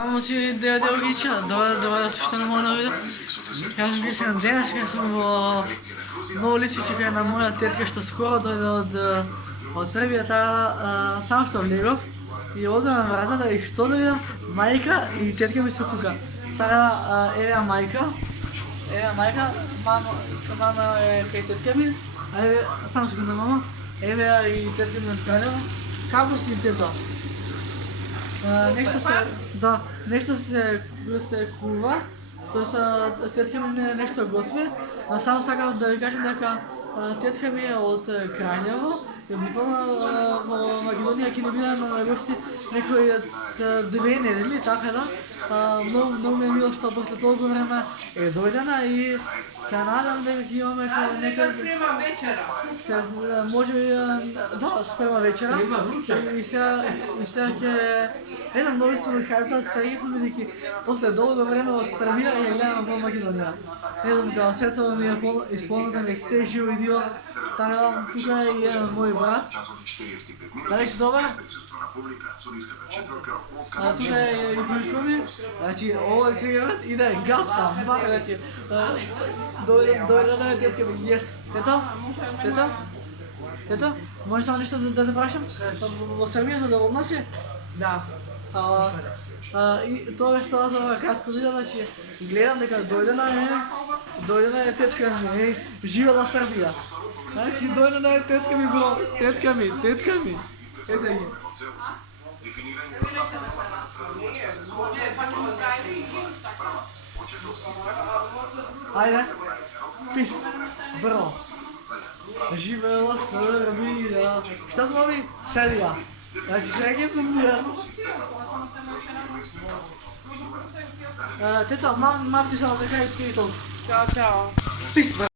Amo ti devo iniziare, dove stiamo noi? Ja sam bio sam danas kad sam na ulici čekaj na moja tetka što skoro dojde od Srbije, ta sam što vljegov i otvoram vrata da ih što da vidim, majka i tetka mi su tuka. Sada Evija majka, mama je kaj tetka mi, a samo sekunda mama, Evija i tetka mi od Kraljeva. Kako si ti to? Nešto se kuva, to са тетка ми нещо готви, но само сега да ви кажем дека тетка ми е от Кралево и буквално в Македония ќе не била на гости некои две недели, така да. Много ми е мило што после толку време е дојдена и се надам дека ќе имаме некој спрема вечера. Може би да, спрема вечера. И сега ќе не знам, много се хайптат серијата бидејќи после долго време од Србија ја гледам во Македонија. Не знам, као сето ми е исполнета ми се живо видео, така тука е и еден мој брат. Дали си добар? Тука е и вујко ми, значи ово е сега иде гаста, значи дојдена е тетка ми, јес. Тето, може само нешто да те прашам? Во Србија задоволна си? Да. И тоа беше тоа за кратко видео, значи гледам дека дојдена е тетка ми, живела Србија. Значи дојдена е тетка ми, бро, тетка ми. Ете ги. Ајде, пис, бро. Живела Србија. Šta smo mi? Серија. Значи сега сум била. Тето, мам ти само за кај ти толку. Ćao, ćao. Пис, бро.